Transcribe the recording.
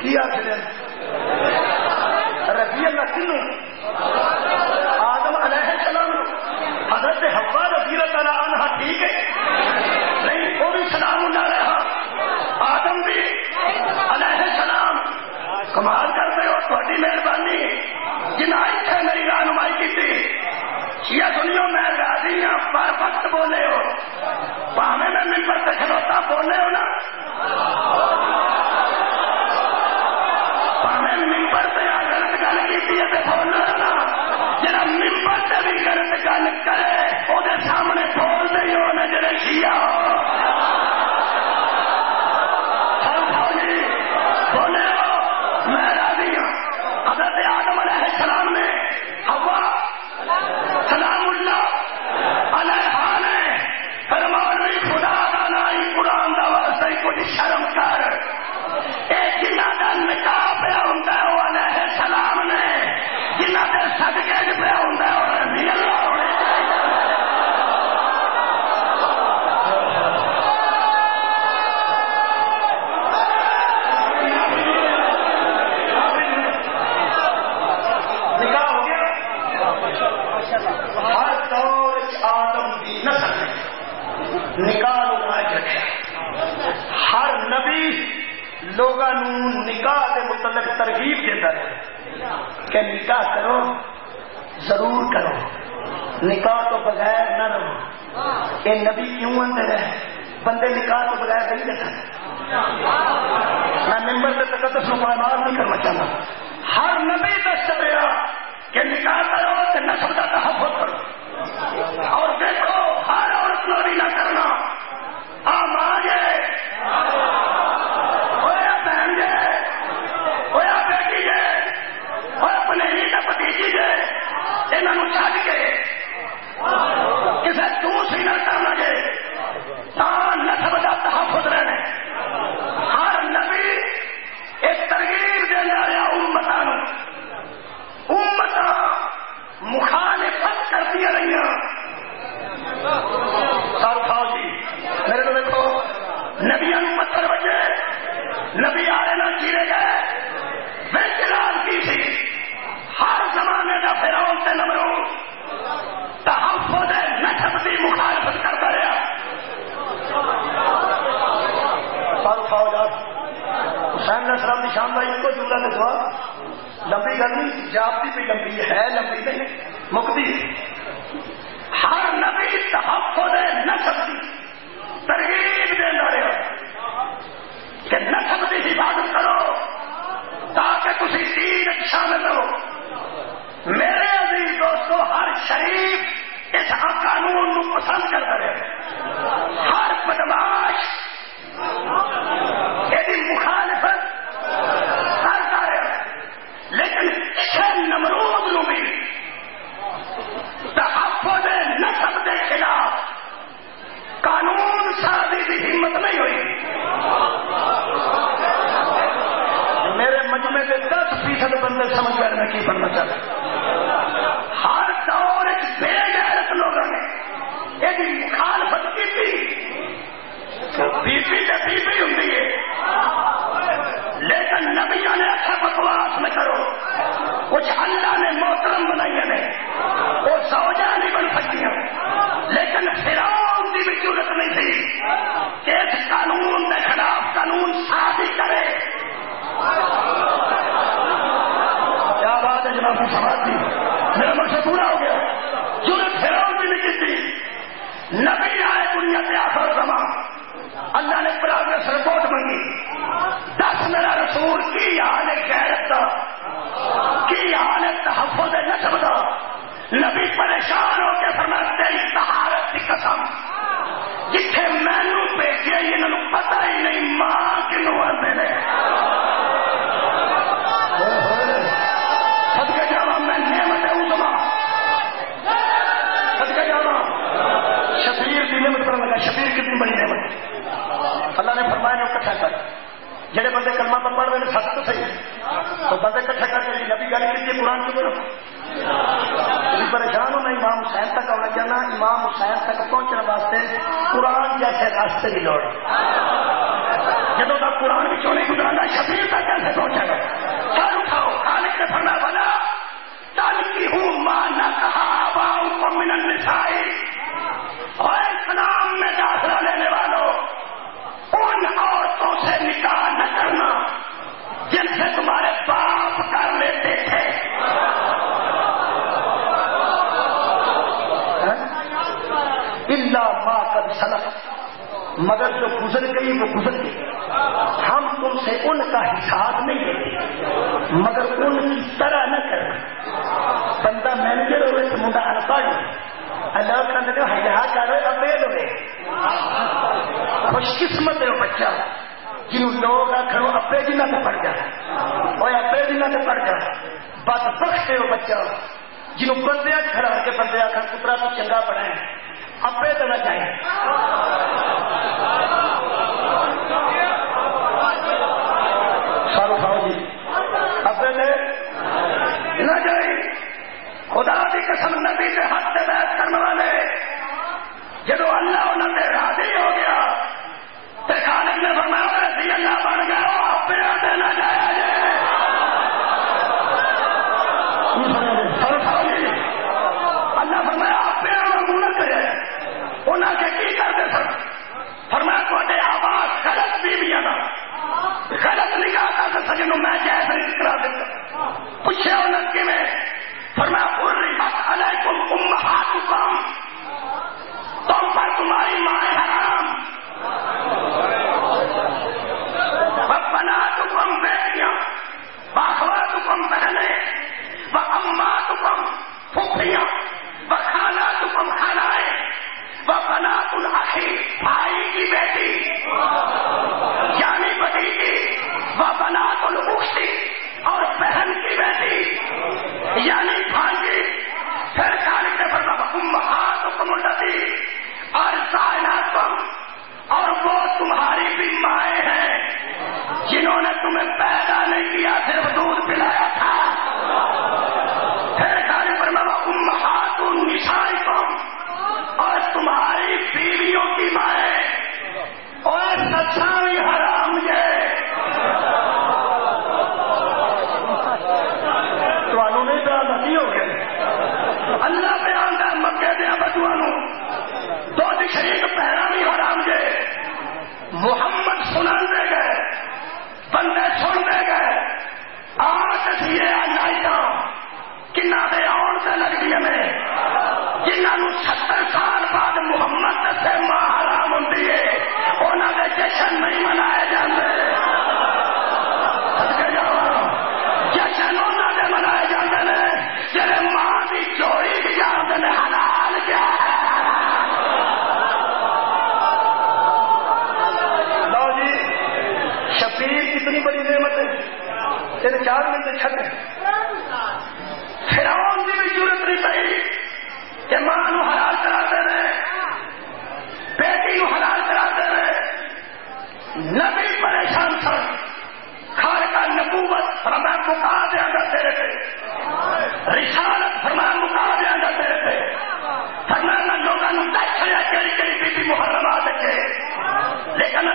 کی آخر رضی اللہ کنوں آدم علیہ السلام حضرت حوا رضی اللہ عنہ ٹھیک ہے نہیں وہ بھی سلام اللہ علیہ آدم بھی علیہ السلام کمال کرتے ہو تھوڑی مہربانی جنائی ہے میری رہنمائی کی تھی شیعہ سنیو میں راضی ہوں پر وقت بولے ہو پاوے میں ممبر سے کھلوتا بولے ہو نا پاوے ممبر سے غلط گل کی بولنا نا جا ممبر سے بھی غلط گل کرے وہ سامنے بول دے ہو نا جڑے شیعہ ہو بولے ہو میں راضی ہوں حضرت آدم علیہ السلام نے حوا سلام اللہ علیہ نے فرمایا خدا دا نائی قرآن دا واسطے کچھ شرم کر اے جنہ دا نکاح پہ ہوندا ہے وہ علیہ السلام نے جنہ دے صدقے پہ ہوندا ہے وہ رضی اللہ ہونے نکاح ہر نبی لوگوں نکاح کے متعلق ترغیب دیتا ہے کہ نکاح کرو ضرور کرو نکاح تو بغیر نہ رہو یہ نبی کیوں اندر ہے بندے نکاح تو بغیر نہیں دیکھا میں ممبر سے تقدس کو پامال نہیں کرنا چاہتا ہر نبی دس دیا کہ نکاح کرو کہ نسل کا تحفظ کرو اور دیکھو ہر عورت کو بھی نہ کرنا بہن جے ہویا بیٹی جے اور اپنے ہی کا بتیجی جے انہوں چھڈ کے کسی دوسری نہ کرنا جے نسب کا تحفظ رہنے ہر نبی ایک ترغیب دینا رہا امت مخالفت کرتی رہی میرے کو دیکھو نبی پتھر بجے نبی آئے نہ چیرے گئے میں چلال کی تھی ہر زمانے کا فرعون سے نمرود تحفظ نسب کی مخالفت کرتا رہا حسین علیہ السلام کی شان کا ایک کو جملہ دکھوا لمبی گل نہیں جاپتی بھی لمبی ہے لمبی نہیں مکتی ہر نبی تحفظ نسب کی ترغیب دینا رہا کہ نسب کی حفاظت کرو تاکہ تسی دین شامل ہو میرے عزیز دوستو ہر شریف اس قانون کو پسند کرتا رہے ہر بدماش یہ مخالفت کرتا رہے لیکن نمرود نو بھی تحفظ نسب کے خلاف قانون سازی کی ہمت نہیں ہوئی میرے مجمع کے 10% بندے سمجھ گئے میں کی بننا چاہتا ہر دور بے غیرت لوگوں نے یہ مخالفت کی تھی بی پی ہوں لیکن نبیوں نے اچھا بکواس میں کرو کچھ اللہ نے محترم بنائی نے وہ زوجہ نہیں بن سکتی لیکن فرعون کی بھی ضرورت نہیں تھی کہ اس قانون کے خلاف قانون سازی کرے کیا بات ہے جناب سماج کی میرا مقصد پورا ہو گیا ضرورت فرعون بھی نہیں کی تھی نبی آئے دنیا کے آخر زمان اللہ نے پروگرس رپورٹ مانگی 10 میرا رسول کی حال غیرت کی حالت تحفظ نسب دا نبی پریشان ہو کے فرمایا تیری طہارت کی قسم جتھے مینو بھیجے انہوں پتہ ہی نہیں ماں کنوں آتے نے صدقے جاواں میں نعمت عظما صدقے جاواں شبیر کی نعمت کرنے لگا شبیر کتنی بڑی نعمت اللہ نے فرمایا اکٹھا کر جڑے بندے کلمہ پر پڑھ رہے ہیں سچ تو صحیح تو بندے اکٹھا کر کے نبی گل کی قرآن کی بولو پریشان ہو میں امام حسین تک آنا چاہنا امام حسین تک پہنچنے واسطے قرآن جیسے راستے کی لوڑ جب تک قرآن بھی چونے گزرانا شبیر تک کیسے پہنچا مگر جو گزر گئی وہ گزر گئی. ہم تم سے ان کا حساب نہیں لیتے مگر ان کی طرح نہ کرنا. بندہ مینیجر ہوئے تو منڈا انپڑھ اللہ کا حیا کرو ابید ہوئے. خوش قسمت ہے وہ بچہ جنہوں لوگ آخر ابے جنہ سے پڑھ جائے اور ابے جنہ سے پڑھ جائے. بدبخت ہے وہ بچہ جنہوں بندے کھڑا کے بندے آخر پترا تو چنگا پڑھائیں ابے تو نہ جائیں. سارو کھاؤ جی ابے نے نہ جائیں. خدا کی قسم نبی سے حد سے بحث کرنے والے جب اللہ انہوں نے راضی ہو گیا تو خالق نے فرمایا سی اللہ بن گیا ابے آتے نہ جایا جائے. اللہ فرمایا ابے منہ کرے انہوں نے کی کرتے سر. فرمایا تھوڑے آواز غلط بیویاں غلط نکاح کر سجنوں میں جیسے کرا دیتا پوچھے انہوں کی میں فرمایا حرمت علیکم امہاتکم تم پر تمہاری مائیں حرام وبناتکم بیٹیاں واخواتکم بہنیں واماتکم پھوپھیاں وخالاتکم خالائیں وبنات الاخی بھائی کی بیٹی یعنی بھتیجی وبنات الاختی اور بہن کی بیٹی یعنی بھانجی. پھر خالق نے فرمایا امہاتکم اللتی اور زائناتکم اور وہ تمہاری بھی مائیں ہیں جنہوں نے تمہیں پیدا نہیں کیا صرف دودھ پلایا تھا. پھر خالق نے فرمایا امہات نسائکم اور تمہاری بیویوں کی مائیں. اور سچا بھی حرام ہے اللہ پہ آندہ مکے دیا بدوانوں دو شریک پہنا بھی حرام جے. محمد سنان دے گئے بندے سن دے گئے آج یہ آئیتا کنہ دے آن سے لگ دیا میں جنہوں 70 سال بعد محمد سے ماں حرام ہوں دیئے انہوں نے جشن نہیں منائے جاندے. جشن انہوں نے منائے جاندے نے جنہیں ماں کی چوری کی جاندے نے حلال کیا ہے. لو جی شبیر کتنی بڑی نعمت ہے تیرے 4 منٹ چھٹے. فرعون کی بھی ضرورت نہیں پئی کہ ماں نو حلال کراتے رہے بیٹی نو حلال کراتے رہے. نبی پریشان تھا خالق نبوت فرمان مکا دیا گا تیرے پہ رسالت فرمان مکا دیا گا تیرے پہ فرمان لوگوں نے دیکھ لیا کہڑی کہڑی بی محرمات کے لیکن